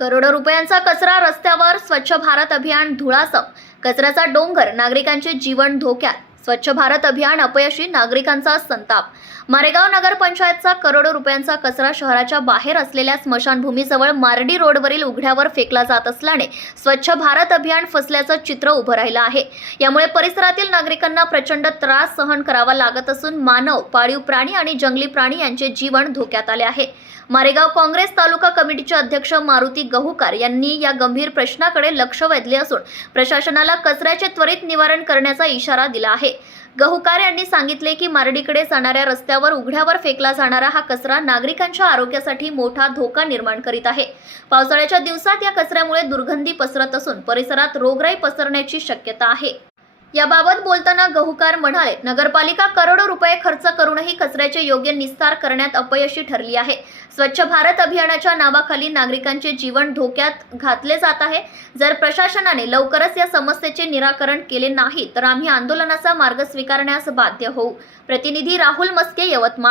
करोडो रुपयांचा कचरा रस्त्यावर स्वच्छ भारत अभियान धुळासप कचऱ्याचा डोंगर नागरिकांचे जीवन धोक्यात. स्वच्छ भारत अभियान अपयशी नागरिकांचा संताप. मारेगाव नगरपंचायतचा करोडो रुपयांचा कचरा शहराच्या बाहेर असलेल्या स्मशानभूमीजवळ मार्डी रोडवरील उघड्यावर फेकला जात असल्याने स्वच्छ भारत अभियान फसल्याचं चित्र उभं राहिलं आहे. यामुळे परिसरातील नागरिकांना प्रचंड त्रास सहन करावा लागत असून मानव पाळीव प्राणी आणि जंगली प्राणी यांचे जीवन धोक्यात आले आहे. मारेगाव काँग्रेस तालुका कमिटीचे अध्यक्ष मारुती गहुकार यांनी या गंभीर प्रश्नाकडे लक्ष वेधले असून प्रशासनाला कचऱ्याचे त्वरित निवारण करण्याचा इशारा दिला आहे. आहे गहुकार यांनी सांगितले की मारडीकडे जाणाऱ्या रस्त्यावर उघड्यावर फेकला जाणारा हा कचरा नागरिकांच्या आरोग्यासाठी मोठा धोका निर्माण करीत आहे. पावसाळ्याच्या दिवसात या कचऱ्यामुळे दुर्गंधी पसरत असून परिसरात रोगराई पसरण्याची शक्यता आहे. याबाबत बोलताना गहुकार म्हणाले नगरपालिका करोडो रुपये खर्च करूनही कचऱ्याचे योग्य निस्तार करण्यात अपयशी ठरली आहे. स्वच्छ भारत अभियानाच्या नावाखाली नागरिकांचे जीवन धोक्यात घातले जात आहे. जर प्रशासनाने लवकरच या समस्येचे निराकरण केले नाही तर आम्ही आंदोलनाचा मार्ग स्वीकारण्यास बाध्य होऊ. प्रतिनिधी राहुल मस्के यवतमाळ.